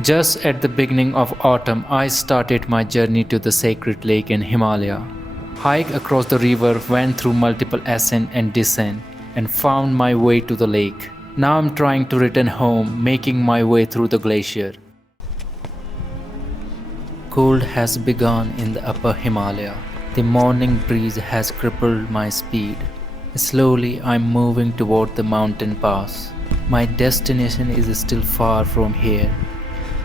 Just at the beginning of autumn, I started my journey to the sacred lake in Himalaya. Hiked across the river, went through multiple ascent and descent, and found my way to the lake. Now I'm trying to return home, making my way through the glacier. Cold has begun in the upper Himalaya. The morning breeze has crippled my speed. Slowly, I'm moving toward the mountain pass. My destination is still far from here.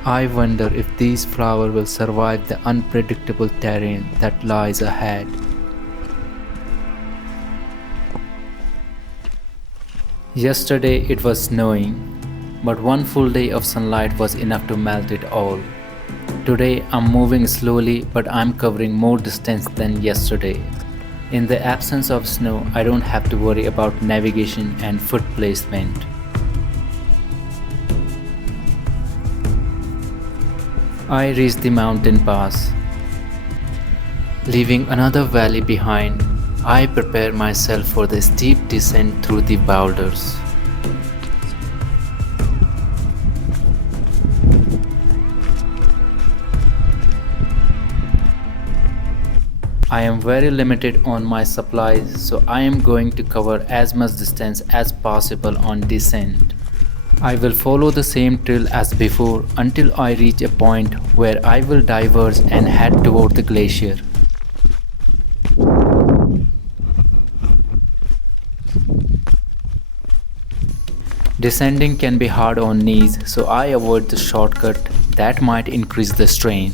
I wonder if these flowers will survive the unpredictable terrain that lies ahead. Yesterday it was snowing, but one full day of sunlight was enough to melt it all. Today I'm moving slowly, but I'm covering more distance than yesterday. In the absence of snow, I don't have to worry about navigation and foot placement. I reached the mountain pass. Leaving another valley behind, I prepare myself for the steep descent through the boulders. I am very limited on my supplies, so I am going to cover as much distance as possible on descent. I will follow the same trail as before until I reach a point where I will diverge and head toward the glacier. Descending can be hard on knees, so I avoid the shortcut that might increase the strain.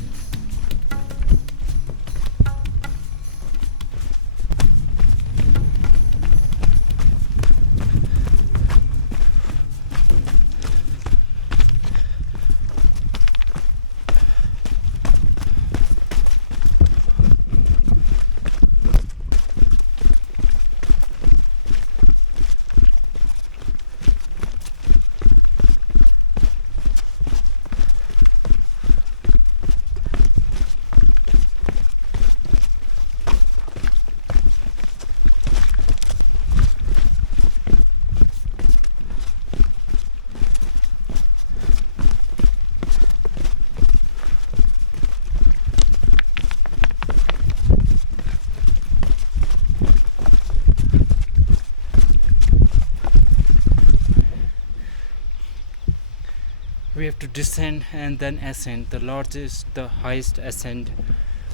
We have to descend and then ascend. The highest ascent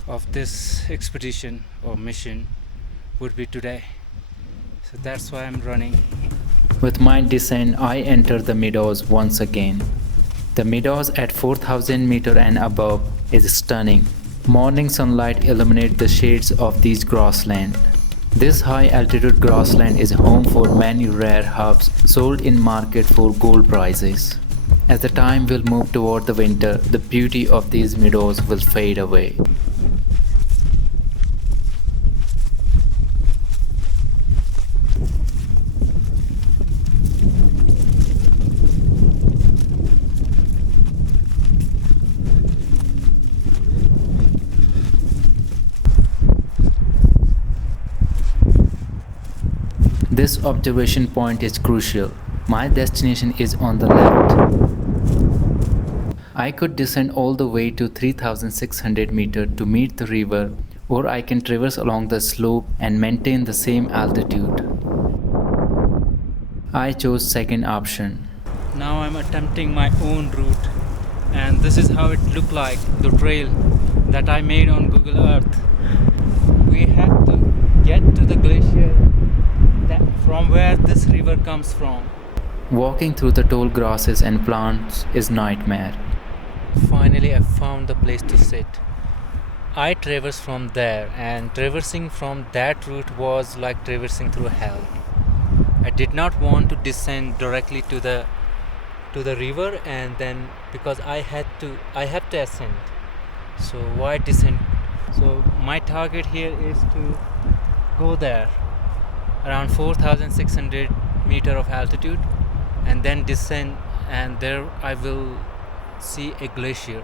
of this expedition or mission would be today. So that's why I'm running. With my descent, I enter the meadows once again. The meadows at 4000 meter and above is stunning. Morning sunlight illuminates the shades of these grassland. This high altitude grassland is home for many rare herbs sold in market for gold prices. As the time will move toward the winter, the beauty of these meadows will fade away. This observation point is crucial. My destination is on the left. I could descend all the way to 3600 meters to meet the river, or I can traverse along the slope and maintain the same altitude. I chose second option. Now I'm attempting my own route, and this is how it looked like, the trail that I made on Google Earth. We have to get to the glacier from where this river comes from. Walking through the tall grasses and plants is nightmare. Finally, I found the place to sit. I traversed from there, and traversing from that route was like traversing through hell. I did not want to descend directly to the river, and then because I have to ascend. So why descend? So my target here is to go there around 4600 meter of altitude and then descend, and there I will see a glacier.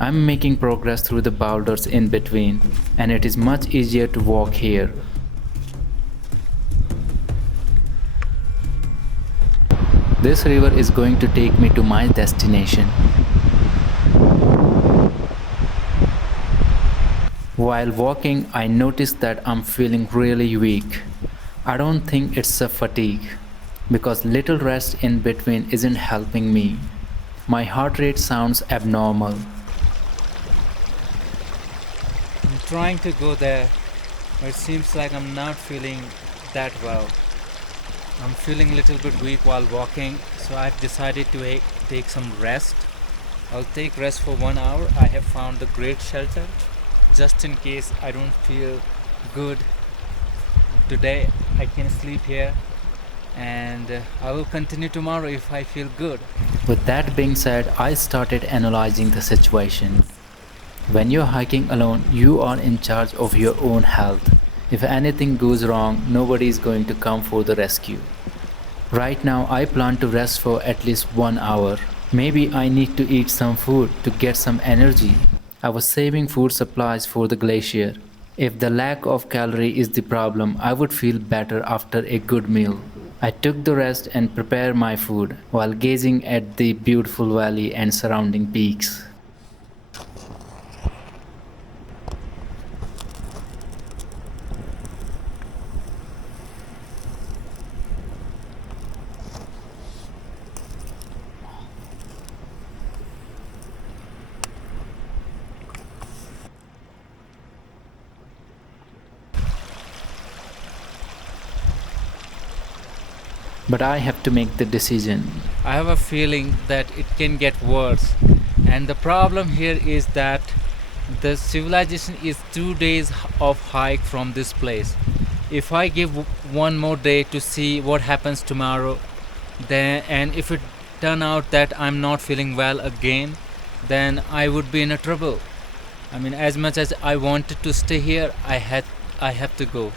I'm making progress through the boulders in between, and it is much easier to walk here. This river is going to take me to my destination. While walking, I noticed that I'm feeling really weak. I don't think it's a fatigue, because little rest in between isn't helping me. My heart rate sounds abnormal. I'm trying to go there, but it seems like I'm not feeling that well. I'm feeling a little bit weak while walking, so I've decided to take some rest. I'll take rest for 1 hour. I have found a great shelter just in case I don't feel good today. I can sleep here, and I will continue tomorrow if I feel good. With that being said, I started analyzing the situation. When you're hiking alone, you are in charge of your own health. If anything goes wrong, nobody is going to come for the rescue. Right now, I plan to rest for at least 1 hour. Maybe I need to eat some food to get some energy. I was saving food supplies for the glacier. If the lack of calorie is the problem, I would feel better after a good meal. I took the rest and prepared my food while gazing at the beautiful valley and surrounding peaks. But I have to make the decision. I have a feeling that it can get worse. And the problem here is that the civilization is 2 days of hike from this place. If I give one more day to see what happens tomorrow, then and if it turn out that I'm not feeling well again, then I would be in a trouble. I mean, as much as I wanted to stay here, I have to go.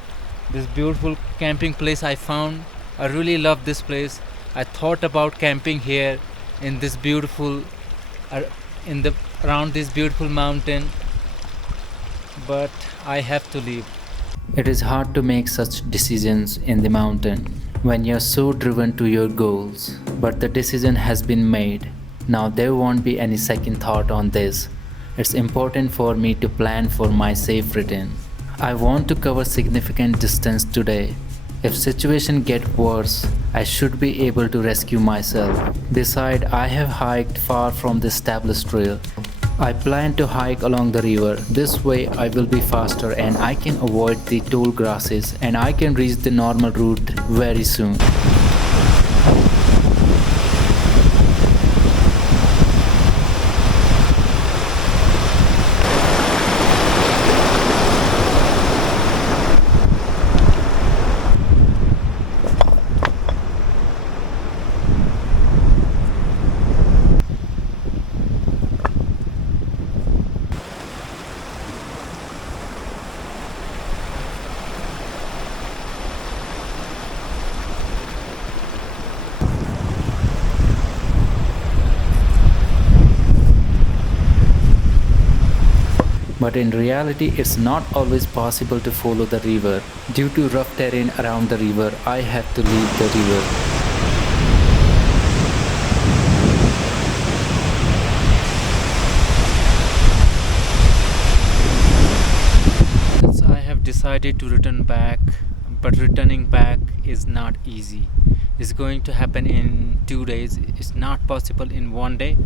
This beautiful camping place I found, I really love this place. I thought about camping here in this beautiful, uh, in the around this beautiful mountain, but I have to leave. It is hard to make such decisions in the mountain when you're so driven to your goals. But the decision has been made. Now there won't be any second thought on this. It's important for me to plan for my safe return. I want to cover significant distance today. If situation get worse, I should be able to rescue myself. Besides, I have hiked far from the established trail. I plan to hike along the river. This way I will be faster and I can avoid the tall grasses and I can reach the normal route very soon. But in reality, it's not always possible to follow the river. Due to rough terrain around the river, I have to leave the river. I have decided to return back, but returning back is not easy. It's going to happen in 2 days. It's not possible in 1 day.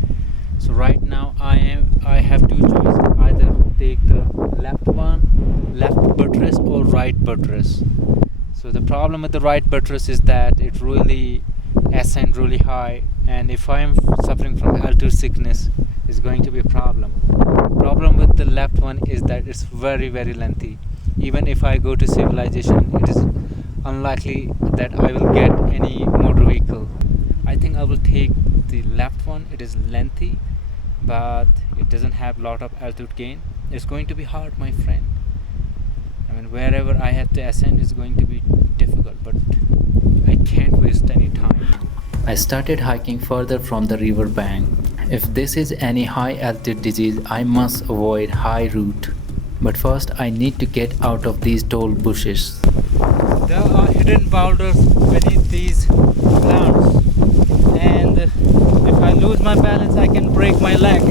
So right now I have two choices: either take the left buttress or right buttress. So the problem with the right buttress is that it really ascends really high, and if I am suffering from altitude sickness, it's going to be a problem. Problem with the left one is that it's very lengthy. Even if I go to civilization, it is unlikely that I will get any motor vehicle. I think I will take the left one. It is lengthy, but it doesn't have a lot of altitude gain. It's going to be hard, my friend. I mean, wherever I have to ascend is going to be difficult, but I can't waste any time. I started hiking further from the river bank. If this is any high altitude disease, I must avoid high route. But first I need to get out of these tall bushes. There are hidden boulders beneath these plants, if I lose my balance, I can break my leg.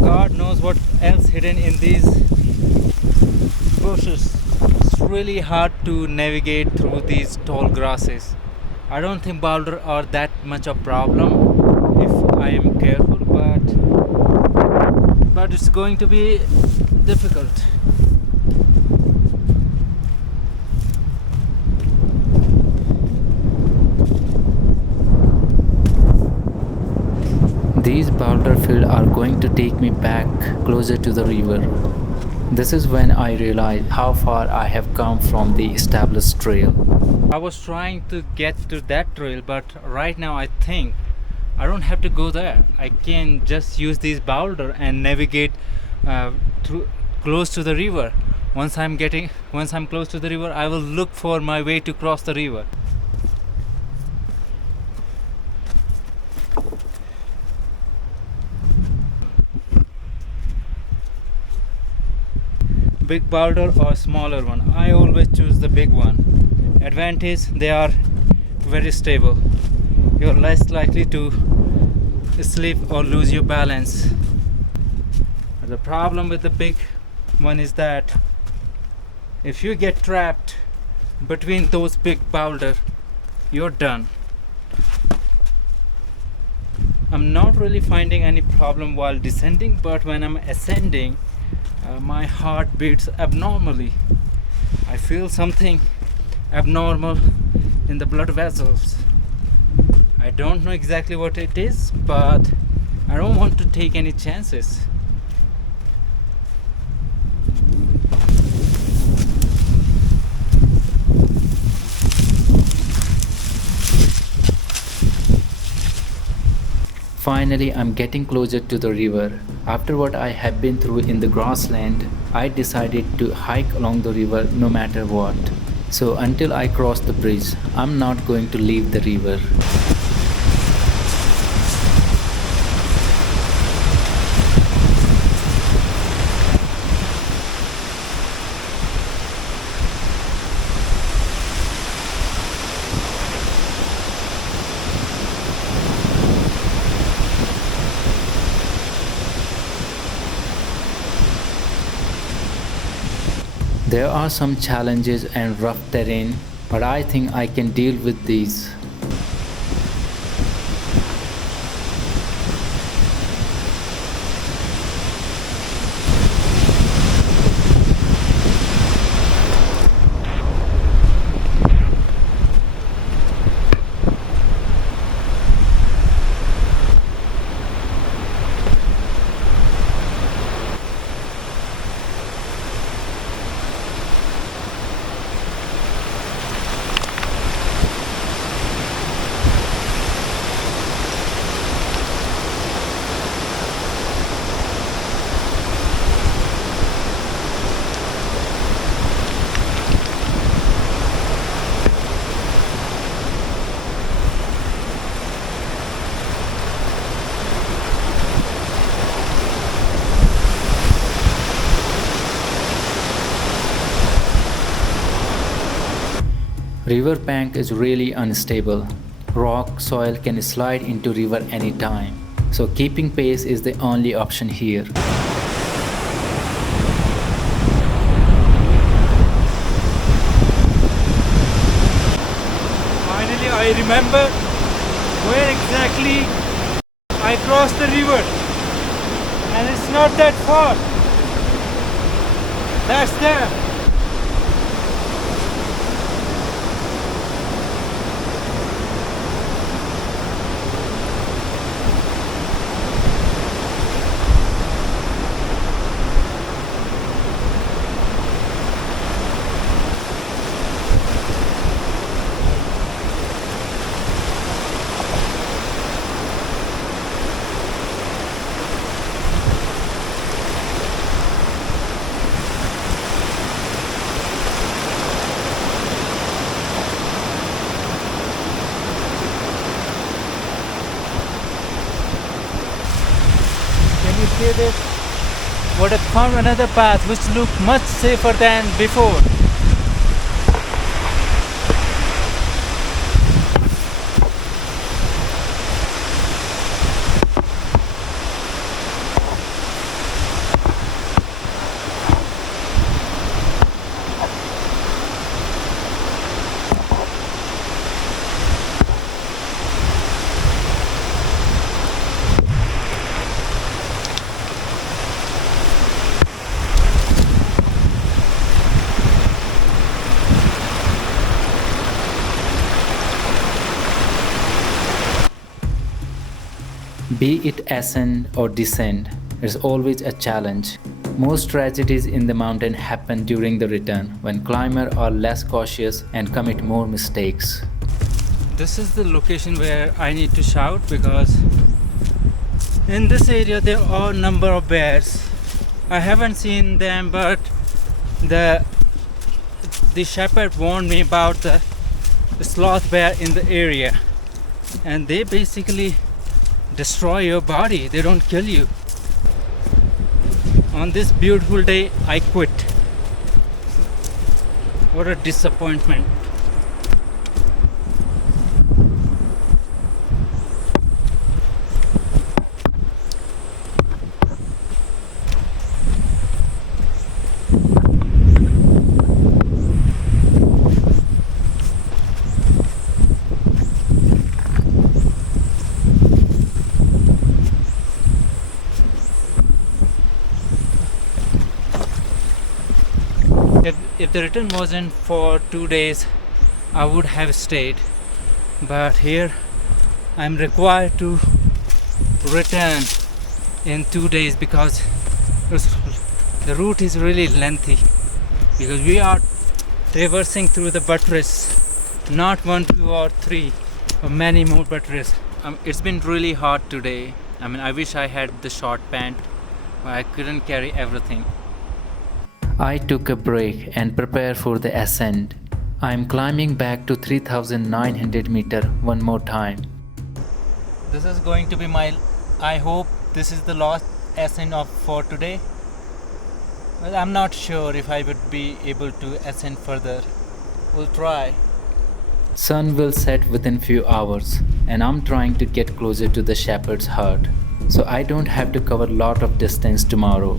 God knows what else hidden in these bushes. It's really hard to navigate through these tall grasses. I don't think boulder are that much a problem if I am careful, but it's going to be difficult. These boulder fields are going to take me back closer to the river. This is when I realized how far I have come from the established trail. I was trying to get to that trail, but right now I think I don't have to go there. I can just use these boulder and navigate through close to the river. Once I'm close to the river, I will look for my way to cross the river. Big boulder or smaller one, I always choose the big one. Advantage, they are very stable. You're less likely to slip or lose your balance. The problem with the big one is that if you get trapped between those big boulder, you're done. I'm not really finding any problem while descending, but when I'm ascending, my heart beats abnormally. I feel something abnormal in the blood vessels. I don't know exactly what it is, but I don't want to take any chances. Finally, I'm getting closer to the river. After what I have been through in the grassland, I decided to hike along the river no matter what. So until I cross the bridge, I'm not going to leave the river. There are some challenges and rough terrain, but I think I can deal with these. River bank is really unstable. Rock soil can slide into river anytime. So keeping pace is the only option here. Finally, I remember where exactly I crossed the river. And it's not that far. That's there. See this? What I found another path which looked much safer than before. Be it ascent or descent, it's always a challenge. Most tragedies in the mountain happen during the return when climbers are less cautious and commit more mistakes. This is the location where I need to shout because in this area there are a number of bears. I haven't seen them, but the shepherd warned me about the sloth bear in the area, and they basically destroy your body. They don't kill you. On this beautiful day I quit. What a disappointment. If the return wasn't for 2 days, I would have stayed. But here I'm required to return in 2 days because the route is really lengthy. Because we are traversing through the buttress, not 1, 2 or 3, or many more buttresses. It's been really hot today. I wish I had the short pant, but I couldn't carry everything. I took a break and prepared for the ascent. I am climbing back to 3900 meter one more time. This is going to be I hope this is the last ascent for today. Well, I'm not sure if I would be able to ascend further. We'll try. Sun will set within few hours and I'm trying to get closer to the shepherd's hut so I don't have to cover lot of distance tomorrow.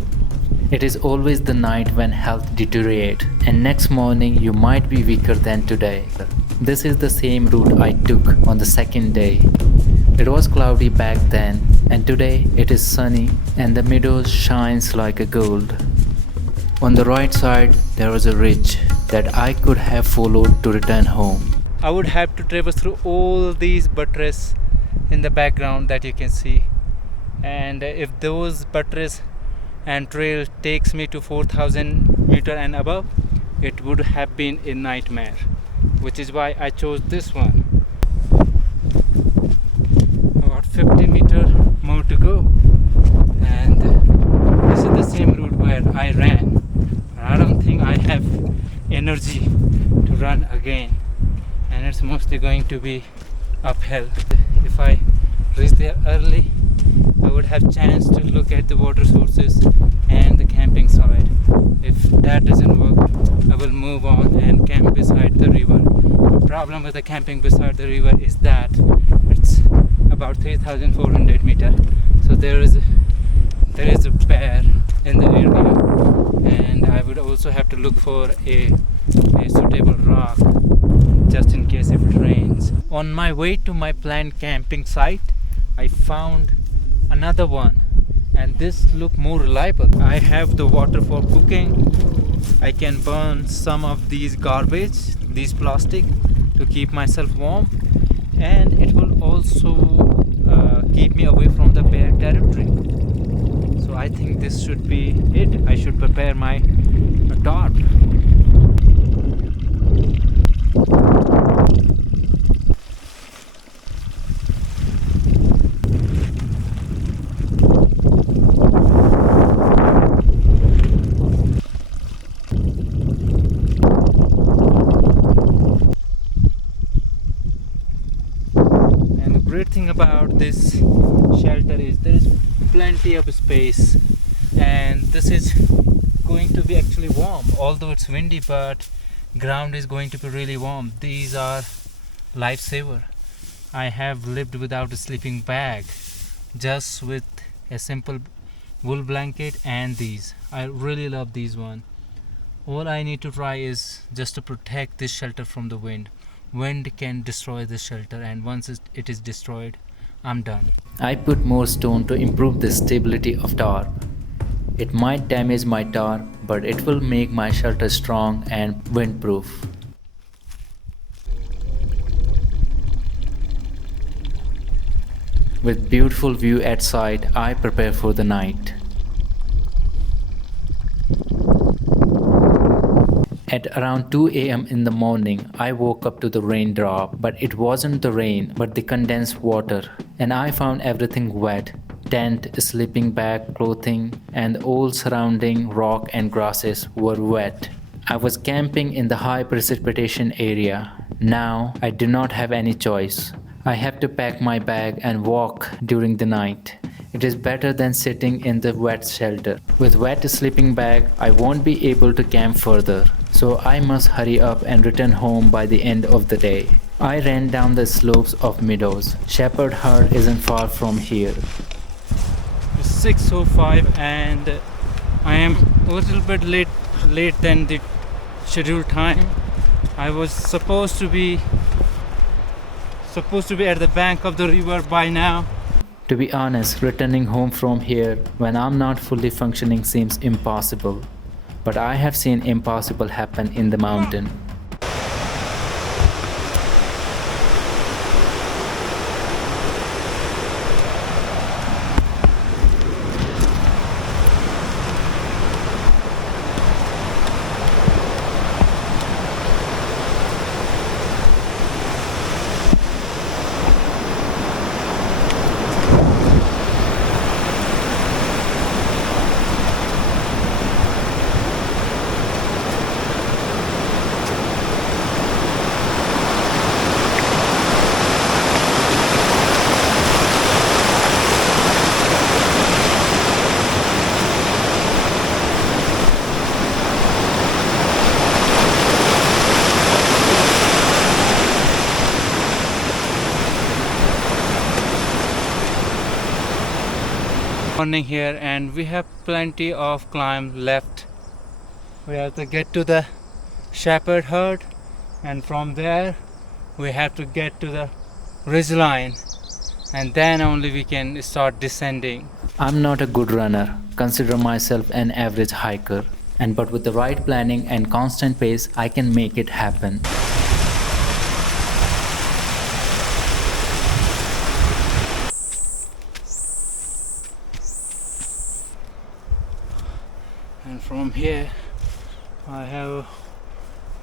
It is always the night when health deteriorates, and next morning you might be weaker than today. This is the same route I took on the second day. It was cloudy back then, and today it is sunny and the meadows shines like a gold. On the right side there was a ridge that I could have followed to return home. I would have to traverse through all these buttresses in the background that you can see, and if those buttresses and trail takes me to 4000 meter and above, it would have been a nightmare, which is why I chose this one. About 50 meter more to go, and this is the same route where I ran. I don't think I have energy to run again, and it's mostly going to be uphill. If I reach there early, I would have chance to look at the water sources and the camping site. If that doesn't work, I will move on and camp beside the river. The problem with the camping beside the river is that it's about 3400 meters, so there is a bear in the area, and I would also have to look for a suitable rock just in case if it rains. On my way to my planned camping site, I found another one, and this look more reliable. I have the water for cooking. I can burn some of these garbage, these plastic, to keep myself warm, and it will also keep me away from the bear territory. So I think this should be it. I should prepare my tarp. Great thing about this shelter is there is plenty of space, and this is going to be actually warm, although it's windy, but ground is going to be really warm. These are lifesaver. I have lived without a sleeping bag, just with a simple wool blanket and these. I really love these one. All I need to try is just to protect this shelter from the wind. Wind can destroy the shelter, and once it is destroyed, I'm done. I put more stone to improve the stability of tarp. It might damage my tarp, but it will make my shelter strong and windproof. With beautiful view at sight, I prepare for the night. At around 2 a.m. in the morning, I woke up to the raindrop, but it wasn't the rain, but the condensed water. And I found everything wet. Tent, sleeping bag, clothing, and all surrounding rock and grasses were wet. I was camping in the high precipitation area. Now I do not have any choice. I have to pack my bag and walk during the night. It is better than sitting in the wet shelter. With wet sleeping bag, I won't be able to camp further. So I must hurry up and return home by the end of the day. I ran down the slopes of Meadows. Shepherd Hut isn't far from here. It's 6:05 and I am a little bit late than the scheduled time. I was supposed to be at the bank of the river by now. To be honest, returning home from here when I'm not fully functioning seems impossible. But I have seen impossible happen in the mountain. Morning here and we have plenty of climb left. We have to get to the Shepherd Hut and from there we have to get to the ridgeline and then only we can start descending. I'm not a good runner, consider myself an average hiker, but with the right planning and constant pace I can make it happen. And from here I have a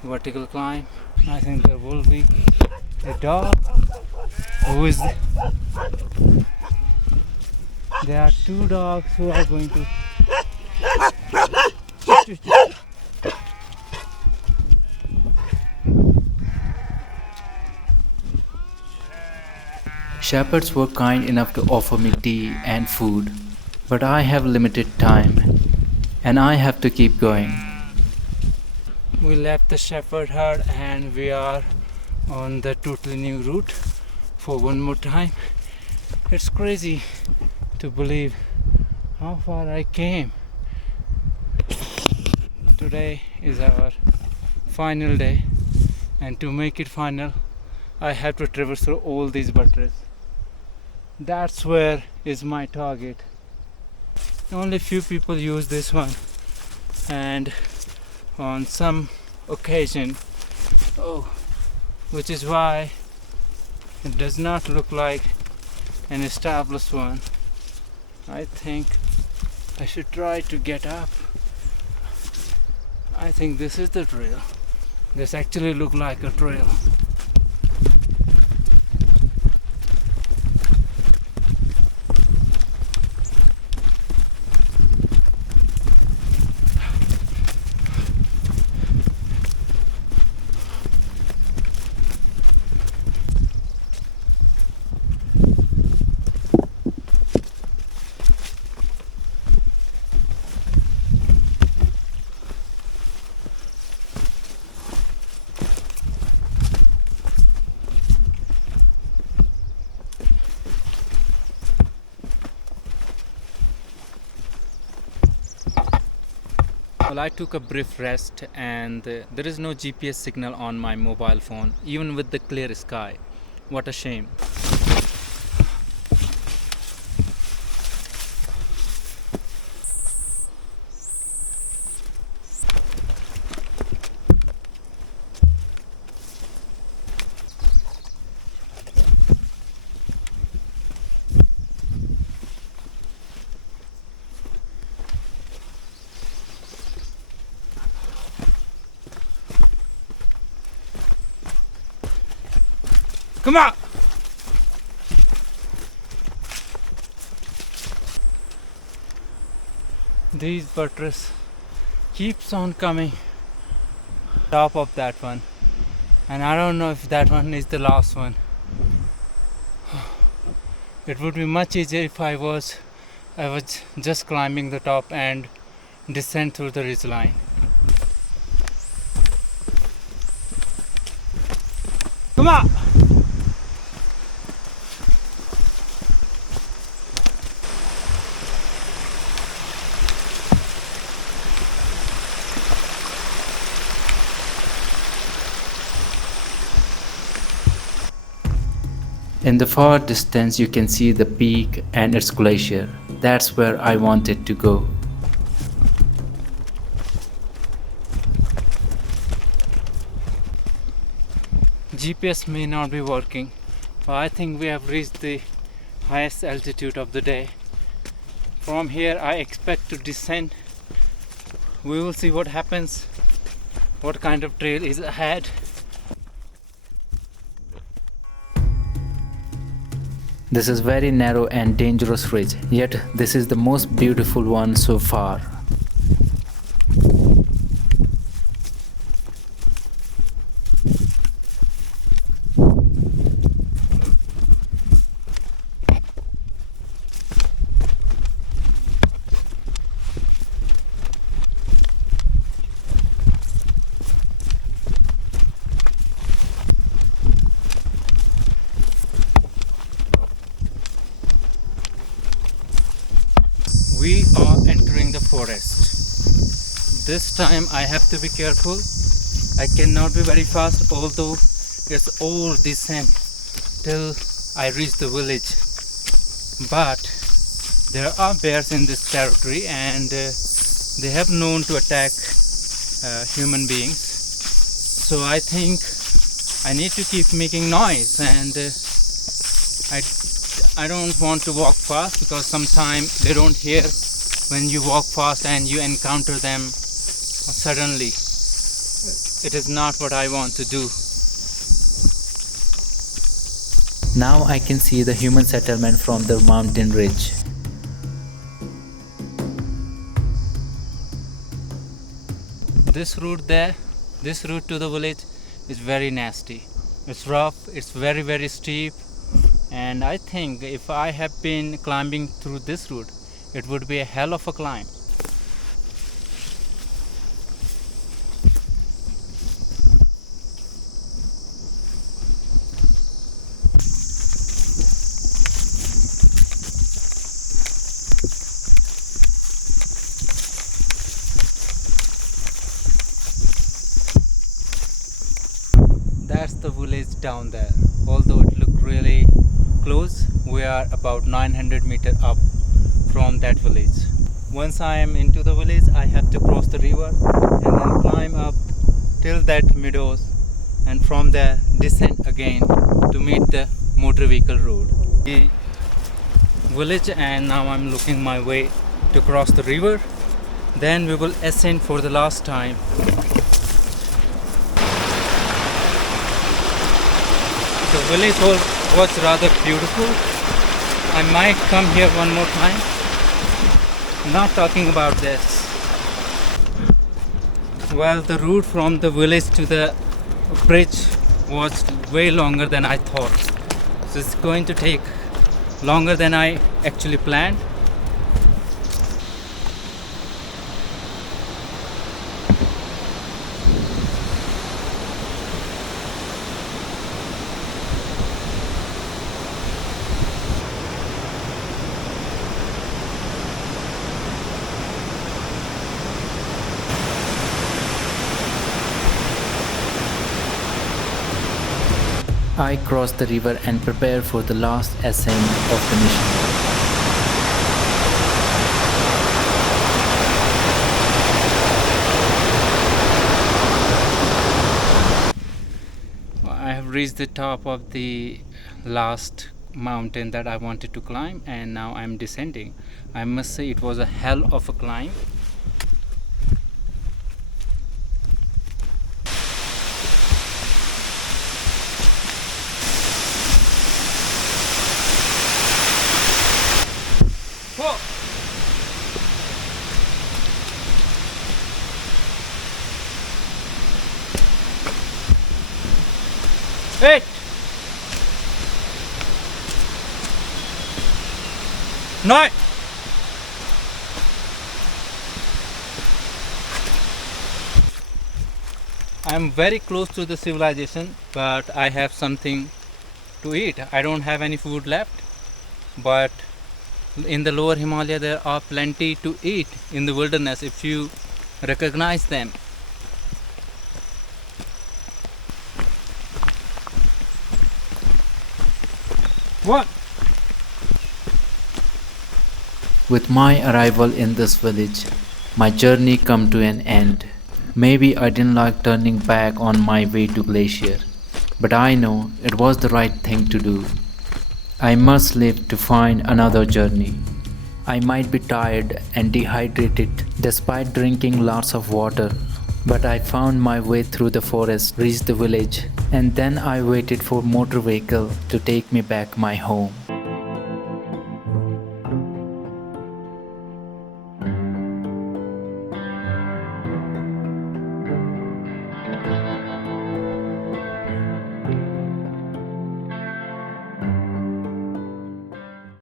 vertical climb. I think there will be a dog who is there are two dogs who are going to Shepherds were kind enough to offer me tea and food, but I have limited time and I have to keep going. We left the Shepherd Hut and we are on the totally new route for one more time. It's crazy to believe how far I came. Today is our final day and to make it final I have to traverse through all these buttresses. That's where is my target. Only few people use this one and on some occasion which is why it does not look like an established one. I think I should try to get up. I think this is the trail. This actually looks like a trail. Well, I took a brief rest and there is no GPS signal on my mobile phone, even with the clear sky. What a shame. Come on! These buttress keeps on coming top of that one, and I don't know if that one is the last one. It would be much easier if I was just climbing the top and descend through the ridge line. Come on! In the far distance you can see the peak and its glacier. That's where I wanted to go. GPS may not be working, but I think we have reached the highest altitude of the day. From here I expect to descend. We will see what happens, what kind of trail is ahead. This is very narrow and dangerous ridge, yet this is the most beautiful one so far. We are entering the forest. This time I have to be careful. I cannot be very fast, although it's all descent till I reach the village. But there are bears in this territory, and they have known to attack human beings. So I think I need to keep making noise, and I don't want to walk fast, because sometimes they don't hear when you walk fast and you encounter them suddenly. It is not what I want to do. Now I can see the human settlement from the mountain ridge. This route to the village is very nasty. It's rough, it's very, very steep. And I think if I have been climbing through this route, it would be a hell of a climb. That's the village down there. Although it looks really close, we are about 900 meters up from that village. Once I am into the village, I have to cross the river and then climb up till that meadows, and from there descend again to meet the motor vehicle road. The village, and now I'm looking my way to cross the river. Then we will ascend for the last time. The village was rather beautiful. I might come here one more time. Not talking about this. Well, the route from the village to the bridge was way longer than I thought. So it's going to take longer than I actually planned. I cross the river and prepare for the last ascent of the mission. I have reached the top of the last mountain that I wanted to climb, and now I'm descending. I must say it was a hell of a climb. Hey! No! I'm very close to the civilization, but I have something to eat. I don't have any food left, but in the lower Himalaya there are plenty to eat in the wilderness if you recognize them. What? With my arrival in this village, my journey come to an end. Maybe I didn't like turning back on my way to glacier, but I know it was the right thing to do. I must live to find another journey. I might be tired and dehydrated despite drinking lots of water, but I found my way through the forest, reached the village, and then I waited for motor vehicle to take me back my home.